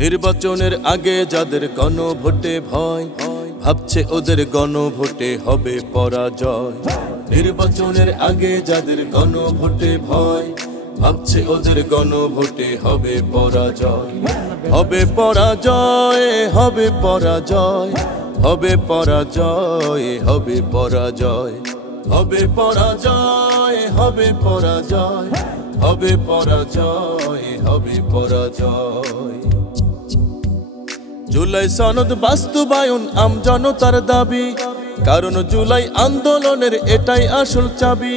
নির্বাচনের আগে যাদের গণভোটে ভয়, ভাবছে ওদের গণভোটে হবে পরাজয়। নির্বাচনের আগে যাদের গণভোটে ভয়, ভাবছে ওদের গণভোটে হবে পরাজয়। হবে পরাজয়, হবে পরাজয়, হবে পরাজয়, হবে পরাজয়, হবে পরাজয়, হবে পরাজয়, হবে পরাজয়, হবে পরাজয়। জুলাই সনদ বাস্তবায়ন আমজনতার দাবি, কারণ জুলাই আন্দোলনের এটাই আসল চাবি।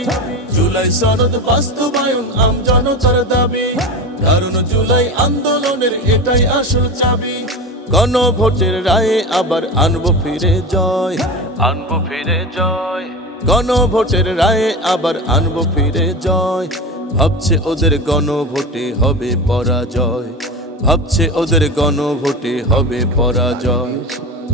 জুলাই সনদ বাস্তবায়ন আমজনতার দাবি, কারণ জুলাই আন্দোলনের এটাই আসল চাবি। গণভোটের রায়ে আবার আনবো ফিরে জয়, আনবো ফিরে জয়। গণভোটের রায়ে আবার আনবো ফিরে জয়। ভাবছে ওদের গণভোটে হবে পরাজয়, ভাবছে ওদের গণভোটে হবে পরাজয়।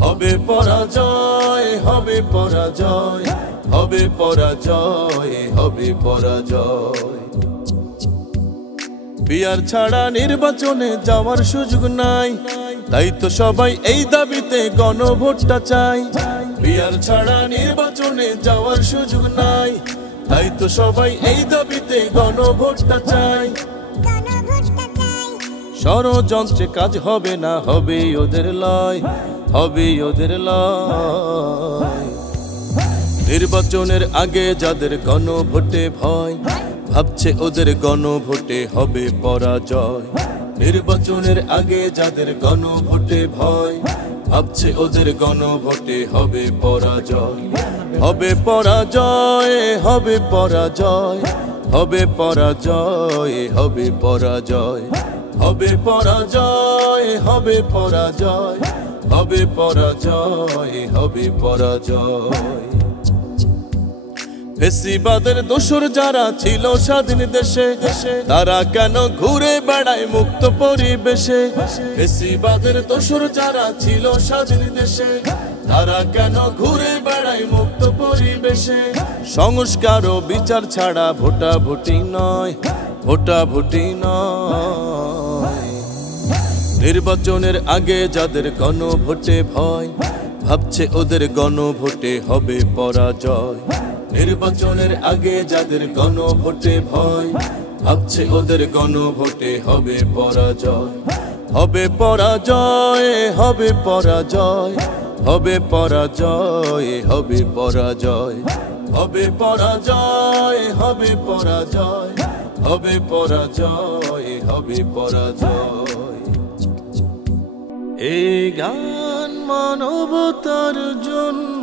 হবে পরাজয়, হবে পরাজয়, হবে পরাজয়, হবে পরাজয়। পিয়ার ছাড়া নির্বাচনে যাওয়ার সুযোগ নাই, তাই তো সবাই এই দাবিতে গণভোটটা চাই। পিয়ার ছাড়া নির্বাচনে যাওয়ার সুযোগ নাই, তাই তো সবাই এই দাবিতে গণভোটটা চাই। ষড়যন্ত্রে কাজ হবে না, হবে ওদের লয়, হবে ওদের লয়। নির্বাচনের আগে যাদের গণভোটে ভয়, ভাবছে ওদের গণভোটে হবে পরাজয়। নির্বাচনের আগে যাদের গণভোটে ভয়, ভাবছে ওদের গণভোটে হবে পরাজয়। হবে পরাজয়, হবে পরাজয়, হবে পরাজয়, হবে পরাজয়, হবে পরাজয়, হবে পরাজয়, হবে পরাজয়, হবে পরাজয়। ফেসিবাদের দোসর যারা ছিল স্বাধীন দেশে, তারা কেন ঘুরে বেড়ায় মুক্ত পরিবেশে? ফেসিবাদের দোসর যারা ছিল স্বাধীন দেশে, তারা কেন ঘুরে বেড়ায় মুক্ত পরিবেশে? সংস্কার ও বিচার ছাড়া ভোটাভুটি নয়, ভোটাভুটি নয়। নির্বাচনের আগে যাদের গণভোটে ভয়, ভাবছে ওদের গণভোটে হবে পরাজয়। নির্বাচনের আগে যাদের গণভোটে ভয়, ভাবছে ওদের গণভোটে হবে পরাজয়। হবে পরাজয়, হবে পরাজয়, হবে পরাজয়, হবে পরাজয়, হবে পরাজয়, হবে পরাজয়, হবে পরাজয়, হবে পরাজয়। এই গান মানবতার জন্য।